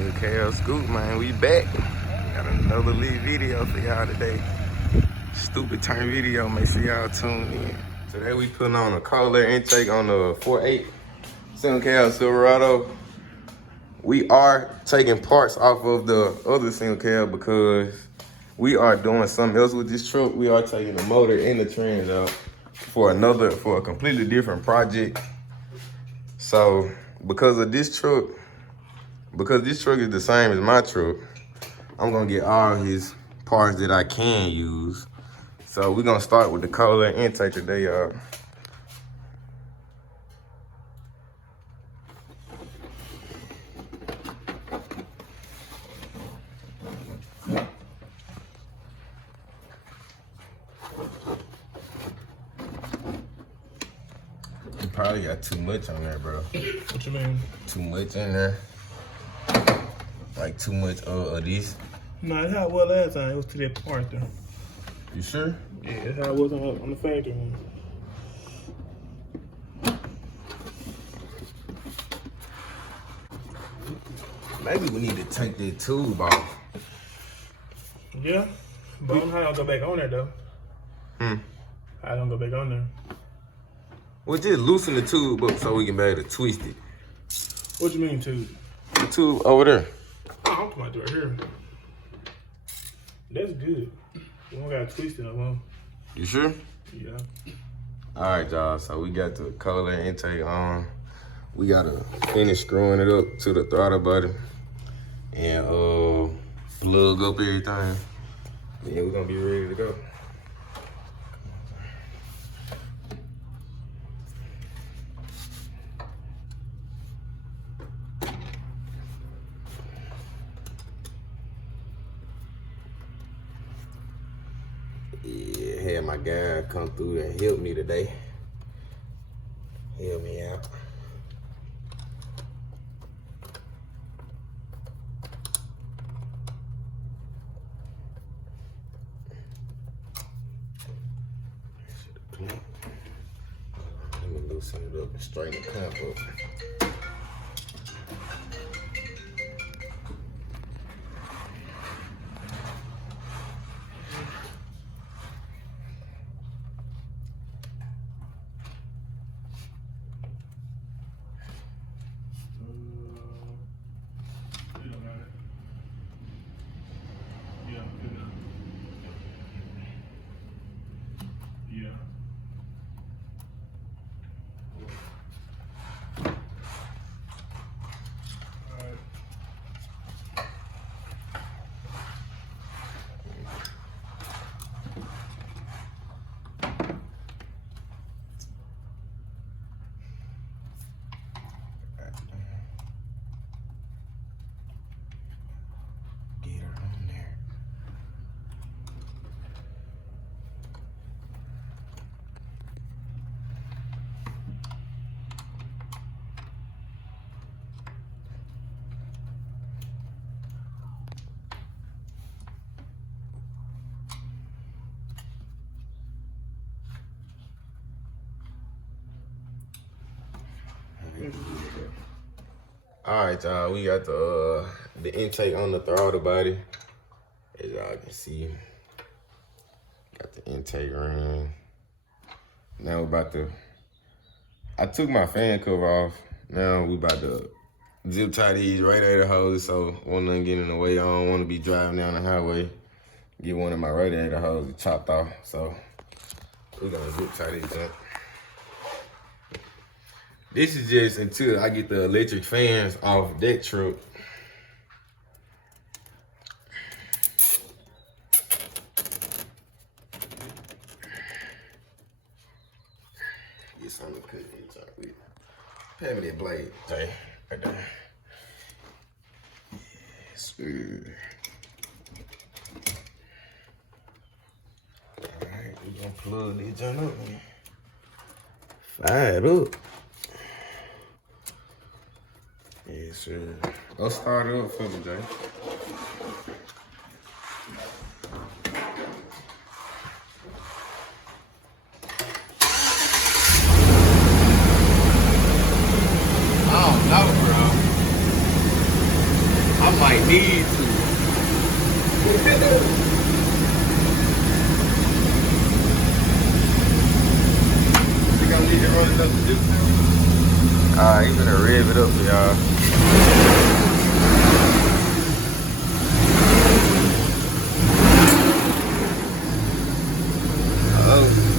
Nigga KL Scoop, man, we back. Got another lit video for y'all today. Stupid turn video, make sure y'all tune in. Today we putting on a cold air intake on the 4.8 single Silverado. We are taking parts off of the other single cab because we are doing something else with this truck. We are taking the motor and the trans out for a completely different project. So because this truck is the same as my truck, I'm gonna get all his parts that I can use. So we're gonna start with the cold air intake today, y'all. You probably got too much on there, bro. What you mean? Too much in there. Like too much of this. No, that's how it was last time. It was to that part though. You sure? Yeah, that's how it was on the factory one. Maybe we need to take that tube off. Yeah, but I don't know how I don't go back on there though. I don't go back on there. We'll just loosen the tube up so we can be able to twist it. What you mean tube? The tube over there. Oh, I'm talking about right here. That's good. You don't gotta twist it no more. You sure? Yeah. All right, y'all. So we got the cold air intake on. We gotta finish screwing it up to the throttle body and plug up everything. Yeah, we're gonna be ready to go. Yeah, had my guy come through and help me today. Help me out. Let me loosen it up and straighten the clamp up. Yeah. Get her on there. All right, y'all. We got the intake on the throttle body, as y'all can see. Got the intake ring. Now we're about to. I took my fan cover off. Now we about to zip tie these radiator hoses so one nothing get in the way. I don't want to be driving down the highway, get one of my radiator hoses chopped off. So we're gonna zip tie these up. This is just until I get the electric fans off that truck. Get something to cut inside with. Pay me that blade, Jay. Right there. Yes, sir. Alright, we gonna plug this joint up, man. Fire it up. Yes, sir. Go start it up for me, Jay. I don't know, bro. I I might need to. Think I need to run it up to this time? Alright, he's gonna rev it up for y'all.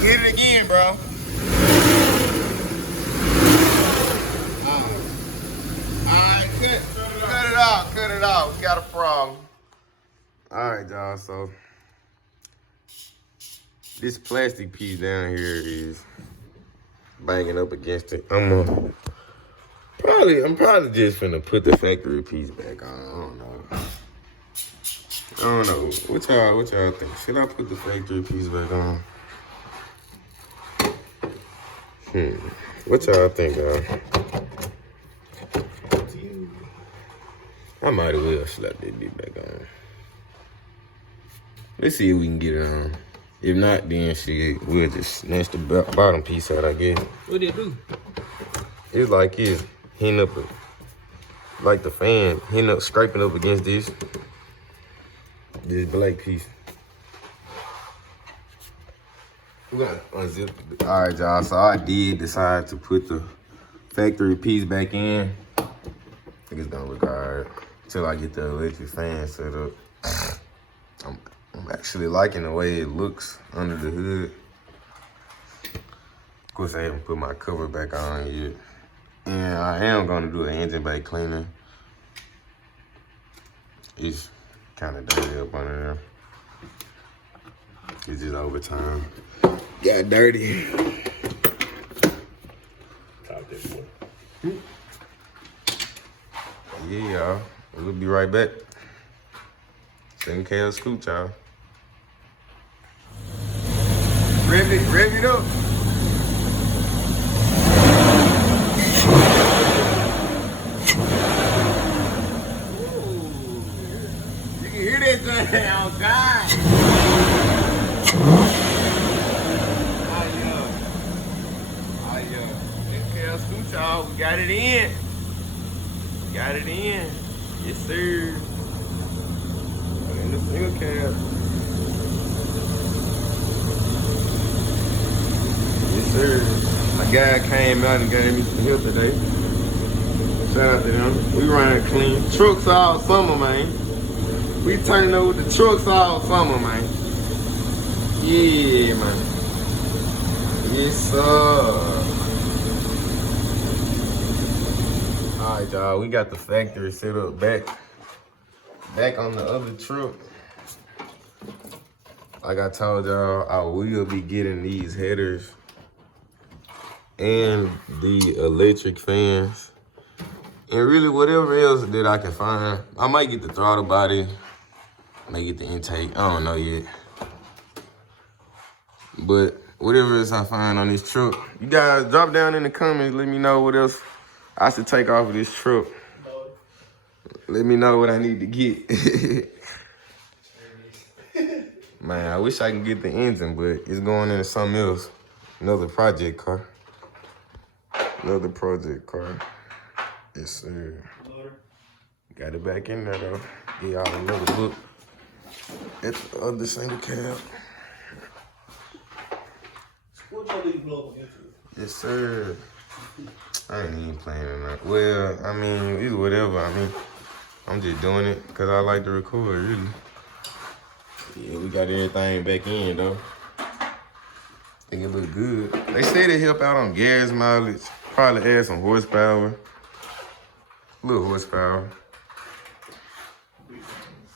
Get it again, bro. Alright, cut it out. We got a problem. Alright, y'all, so this plastic piece down here is banging up against it. I'm probably just finna put the factory piece back on. I don't know. What y'all think? Should I put the factory piece back on? What y'all think, y'all? I might as well slap that bitch back on. Let's see if we can get it on. If not, then shit, we'll just snatch the bottom piece out, I guess. What did it do? It's like it's hitting up, like the fan hitting up, scraping up against this black piece. We're gonna unzip it. All right, y'all, so I did decide to put the factory piece back in. I think it's gonna look all right until I get the electric fan set up. I'm actually liking the way it looks under the hood. Of course, I haven't put my cover back on yet. And I am gonna do an engine bay cleaning. It's kind of dirty up under there. It's just overtime. Got dirty. Top this one. Yeah, y'all. We'll be right back. 7K scoop, y'all. Rev it up. Ooh. You can hear that thing outside. Scoop, y'all. We got it in. Yes, sir. In the single cab. Yes, sir. My guy came out and gave me some help today. Shout out to them. We running clean. Trucks all summer, man. We turning over the trucks all summer, man. Yeah, man. Yes, sir. All right, y'all. We got the factory set up back on the other truck. Like I told y'all, I will be getting these headers and the electric fans. And really whatever else that I can find. I might get the throttle body, might get the intake, I don't know yet. But whatever else I find on this truck, you guys drop down in the comments, let me know what else I should take off of this truck. Let me know what I need to get. Man, I wish I can get the engine, but it's going into something else. Another project car. Yes, sir. Got it back in there, though. Get y'all another look at the other single cab. Yes, sir. I ain't even playing tonight. Well, I mean, it's whatever. I mean, I'm just doing it because I like to record, really. Yeah, we got everything back in, though. I think it look good. They say they help out on gas mileage. Probably add some horsepower. A little horsepower.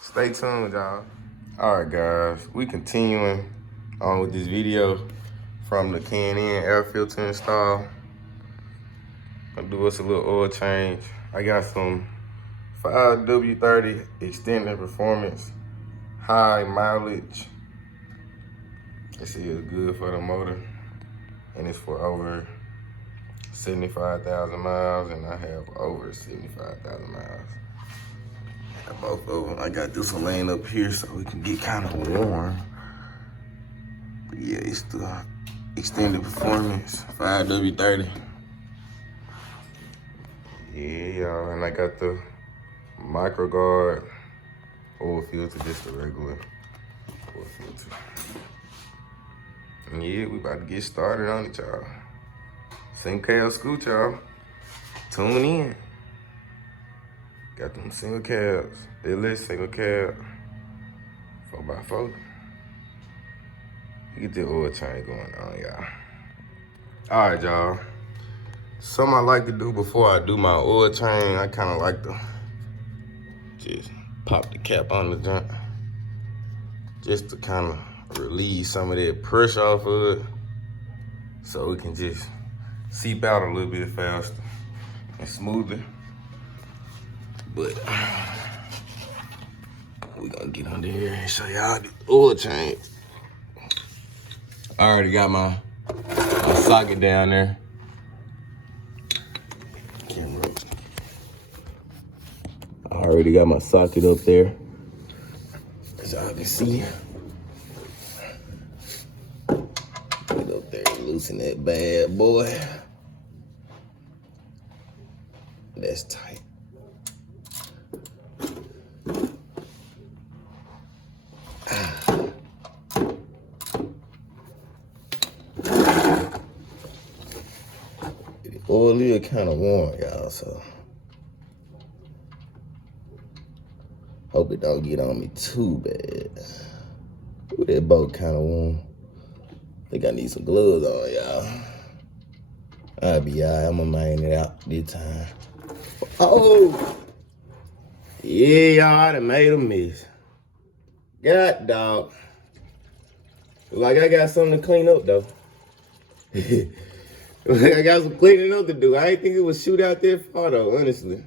Stay tuned, y'all. All right, guys. We continuing on with this video from the K&N air filter install. Gonna do us a little oil change. I got some 5W30 extended performance, high mileage. This is good for the motor, and it's for over 75,000 miles, and I have over 75,000 miles. Got both of them. I got this one laying up here so we can get kind of warm. But yeah, it's the extended performance 5W30. Yeah, y'all, and I got the MicroGuard oil filter, just a regular oil filter. And yeah, we about to get started on it, y'all. Single Scoot, y'all. Tune in. Got them single cabs. Illis single cab. 4x4. Get the oil change going on, y'all. All right, y'all. Something I like to do before I do my oil change, I kind of like to just pop the cap on the junk, just to kind of relieve some of that pressure off of it, so it can just seep out a little bit faster and smoother. But we're gonna get under here and show y'all the oil change. I already got my socket down there. I already got my socket up there, as y'all can see. Get up there and loosen that bad boy. That's tight. The oil is kind of warm, y'all, so hope it don't get on me too bad. Ooh, that boat kind of warm. Think I need some gloves on, y'all. I'll be all right. I'm gonna man it out this time. Oh! Yeah, y'all, I done made a mess. God, dog. Like I got something to clean up, though. Like I got some cleaning up to do. I didn't think it would shoot out that far, though, honestly.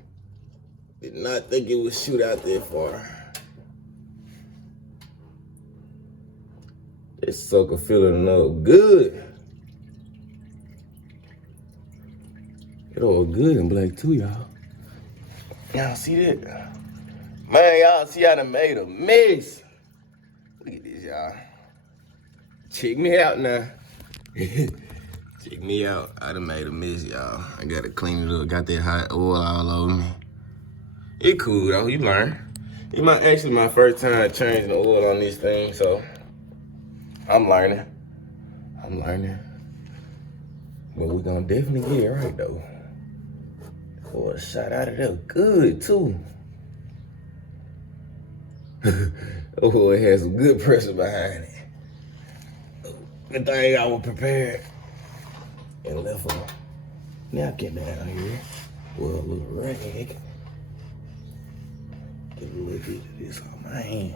Did not think it would shoot out that far. This sucker feeling up good. It all good in black too, y'all. Y'all see that? Man, y'all see I done made a mess. Look at this, y'all. Check me out now. Check me out. I done made a mess, y'all. I gotta clean it up. Got that hot oil all over me. It cool though, you learn. It might actually my first time changing the oil on this thing, so I'm learning. But we gonna definitely get it right though. Boy, a shot out of there good too. Oh, it has some good pressure behind it. Good thing I was prepared. And left a napkin down here. Well, a little rag. Get a little bit of this on my hand.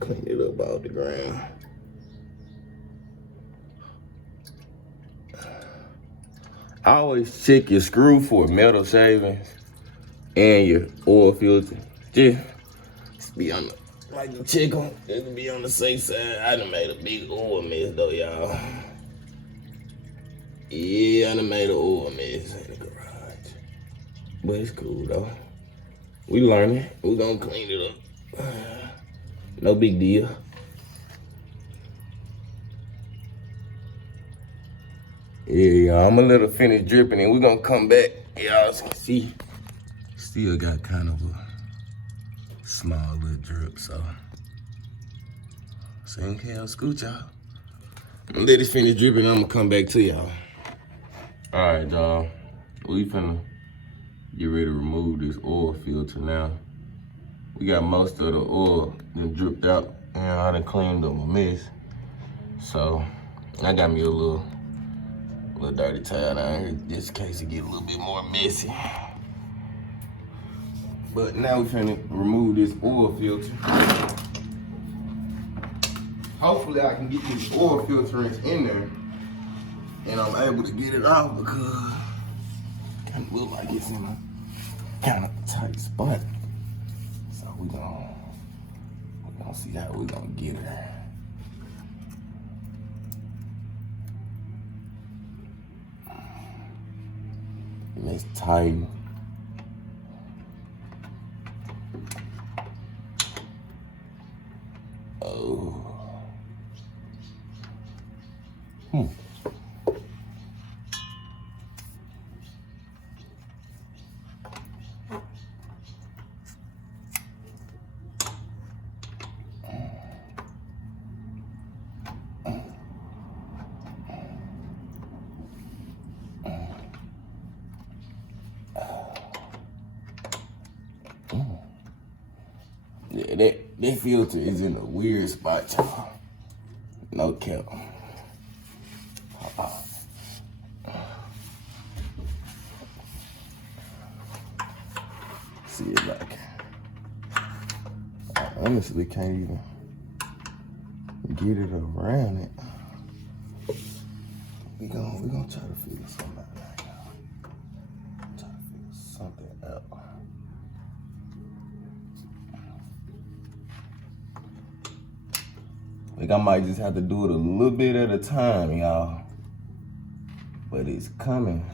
Clean it up off the ground. I always check your screw for metal shavings and your oil filter. Just be on the, like to check on, just to be on the safe side. I done made a big oil mess though, y'all. Yeah, I done made an oil mess in the garage. But it's cool though. We learning. We gonna clean it up. No big deal. Yeah, y'all, I'm gonna let her finish dripping and we're gonna come back. Y'all can see, still got kind of a small little drip, so. Single Scoot, y'all. I'm gonna let it finish dripping and I'm gonna come back to y'all. All right, y'all. We finna get ready to remove this oil filter now. We got most of the oil that dripped out and I done cleaned up my mess. So, I got me a little dirty towel down here just in case it get a little bit more messy. But now we finna remove this oil filter. Hopefully I can get this oil filter in there and I'm able to get it off because it kind of look like it's in a kind of tight spot. So we gonna see how we gonna get her. And it's tight. Oh. Yeah, that filter is in a weird spot, y'all. No cap. See it like. I honestly can't even get it around it. We gonna try to figure something out. Try to figure something out. Like I might just have to do it a little bit at a time, y'all. But it's coming.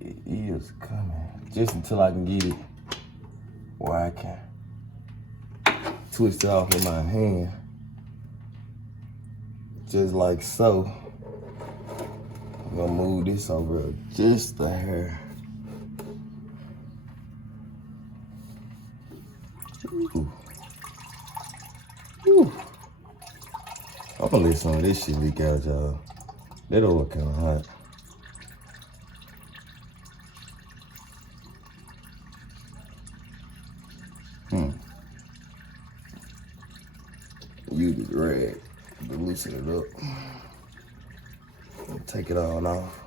It is coming. Just until I can get it where I can twist it off with my hand. Just like so. I'm gonna move this over just a hair. Ooh. Ooh. I'm gonna let some of this shit leak out, y'all. That oil kinda hot. Use the rag to loosen it up. Take it all off.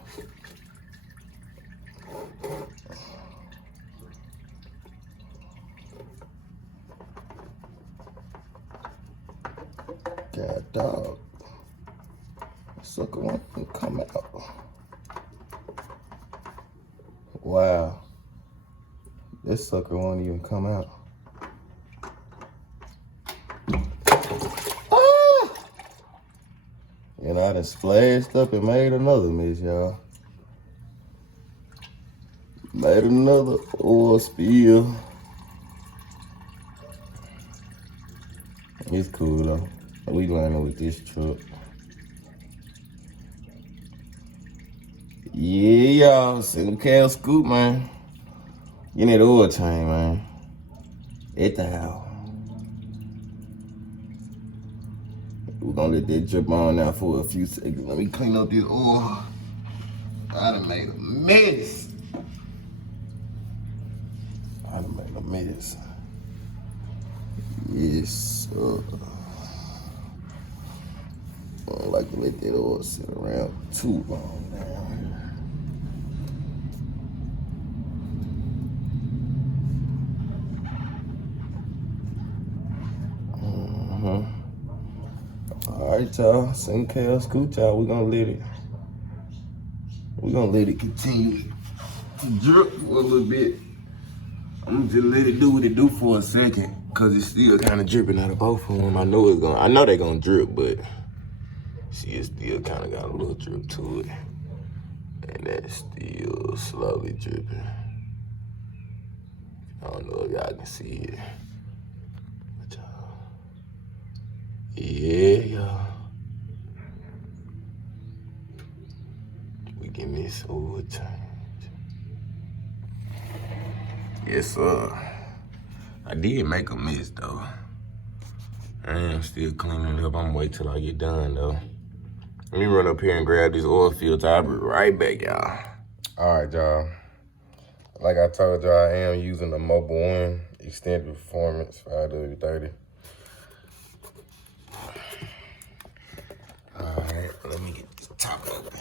God dog. Sucker won't come out. Wow. This sucker won't even come out. And I done splashed up and made another mess, y'all. Made another oil spill. It's cool though. We learning with this truck. Yeah, y'all. Single cab scoop, man. You need an oil change, man. At the house. We're gonna let that drip on now for a few seconds. Let me clean up this oil. I done made a mess. Yes, sir. I don't like to let that oil sit around too long now. All right, y'all. Single cab scoop, y'all. We're gonna let it continue to drip for a little bit. I'm gonna just let it do what it do for a second, cause it's still kind of dripping out of both of them. I know they're gonna drip, but see, it still kind of got a little drip to it, and that's still slowly dripping. I don't know if y'all can see it, but y'all, yeah, y'all. We getting this oil change. Yes, sir. I did make a mess, though. I am still cleaning it up. I'm gonna wait till I get done, though. Let me run up here and grab this oil filter. I'll be right back, y'all. All right, y'all. Like I told y'all, I am using the Mobil 1 Extended Performance 5W30. All right, let me get this top open.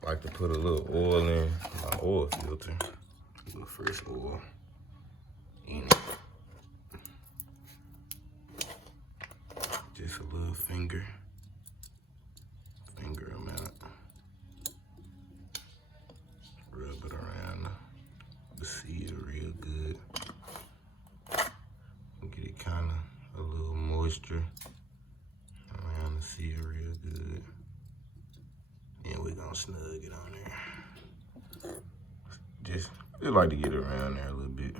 I like to put a little oil in my oil filter, a little fresh oil in it. Just a little finger amount. Rub it around the seal real good. Get it kind of a little moisture around the seal real good. And we're gonna snug it on there. Just like to get it around there a little bit.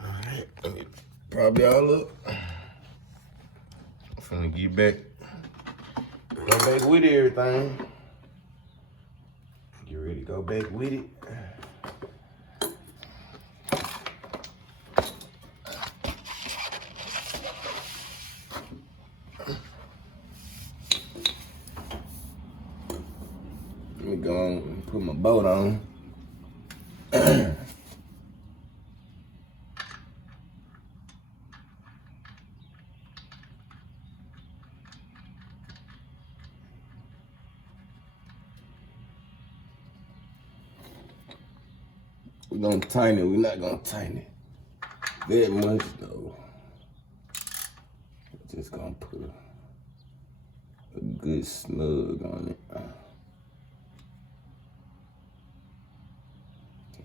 All right, let me prop y'all up. I'm finna get back. Go back with everything. Get ready to go back with it. Let me go on and put boat on. We're gonna tighten it. We're not gonna tighten it that much though. We're just gonna put a good snug on it.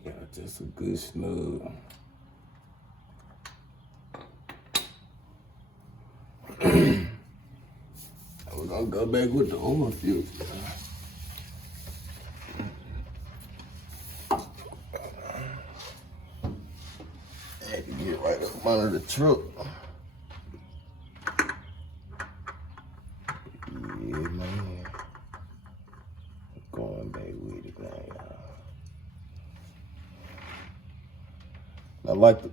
Yeah, just a good snug. We're gonna go back with the oil filter. I had to get right up under the truck. Yeah, man. Going back with it now, y'all. I like to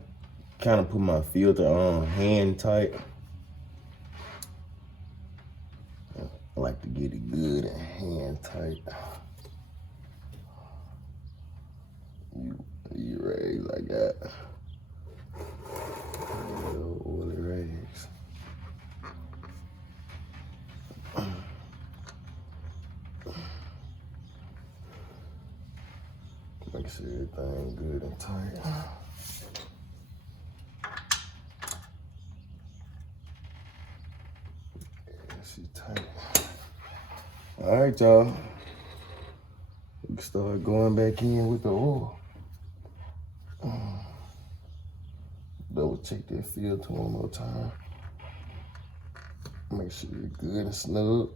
kind of put my filter on hand tight. I like to get it good and hand tight. You rags I got. Little oily rags. Make sure everything good and tight. She tight. All right, y'all. We can start going back in with the oil. Double check that filter one more time. Make sure you're good and snug.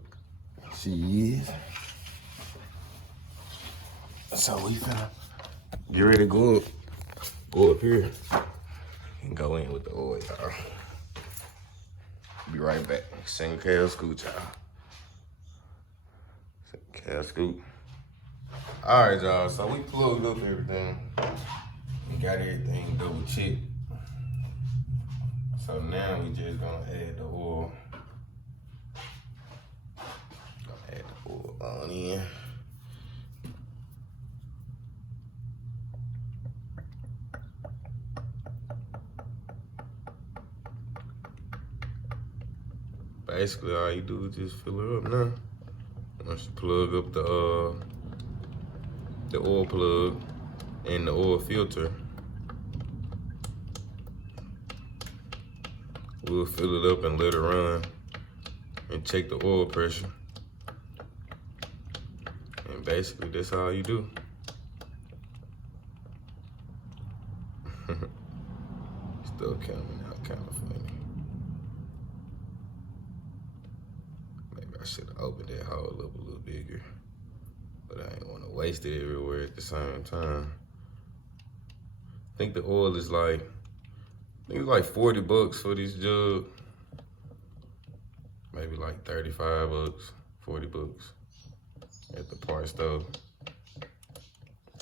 She is. So we finna get ready to go up here and go in with the oil, y'all. Be right back. Sing Cal Scoot, y'all. Sing Cal Scoot. All right, y'all. So we plugged up everything. We got everything double checked. So now we just gonna add the oil. Gonna add the oil on in. Basically, all you do is just fill it up now. Once you plug up the oil plug and the oil filter, we'll fill it up and let it run and check the oil pressure. And basically, that's all you do. Still coming out kind of funny. Maybe I should have opened that hole up a little bigger, but I ain't want to waste it everywhere at the same time. I think the oil is like, I think it's like 40 bucks for this jug. Maybe like 35 bucks, 40 bucks at the parts store.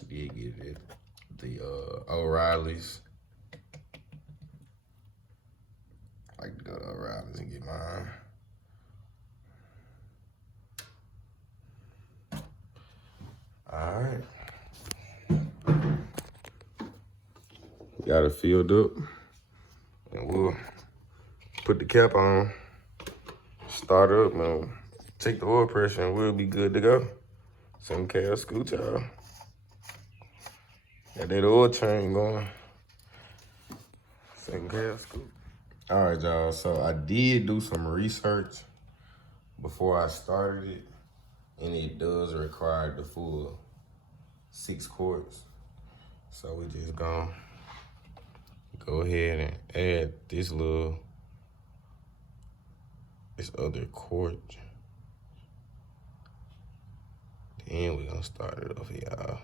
Did get it at the O'Reilly's. I like to go to O'Reilly's and get mine. All right. Got it filled up. And we'll put the cap on, start up, and check the oil pressure, and we'll be good to go. Some Cal Scoot, y'all. Got that oil train going. Some Cal Scoot. All right, y'all. So I did do some research before I started it, and it does require the full 6 quarts. So we just gonna go ahead and add this other quart. Then we're gonna start it off, y'all.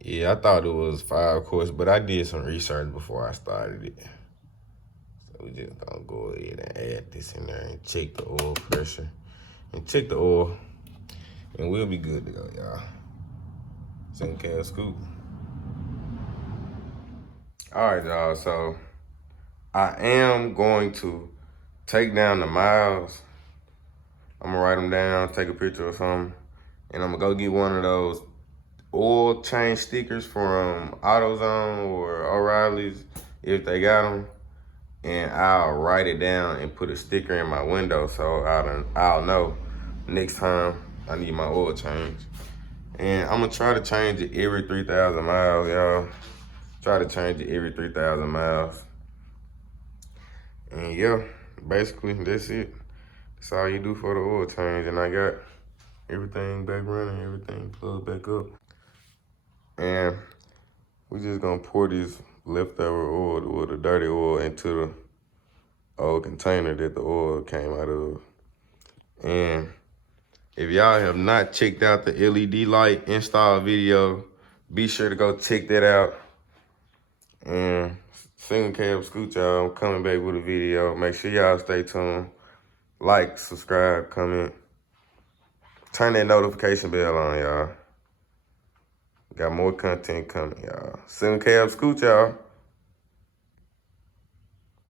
Yeah, I thought it was 5 quarts, but I did some research before I started it. So we just gonna go ahead and add this in there and check the oil pressure and check the oil, and we'll be good to go, y'all. Some Cal Scoot. All right, y'all, so I am going to take down the miles. I'm gonna write them down, take a picture or something, And I'm gonna go get one of those oil change stickers from AutoZone or O'Reilly's if they got them. And I'll write it down and put a sticker in my window so I'll know next time I need my oil change. And I'm gonna try to change it every 3,000 miles, y'all. Try to change it every 3,000 miles. And yeah, basically that's it. That's all you do for the oil change. And I got everything back running, everything plugged back up. And we just gonna pour this leftover oil or the dirty oil into the old container that the oil came out of. And if y'all have not checked out the LED light install video, be sure to go check that out. And Single Cab Scoot, y'all, I'm coming back with a video. Make sure y'all stay tuned. Like, subscribe, comment. Turn that notification bell on, y'all. Got more content coming, y'all. Single Cab Scoot, y'all.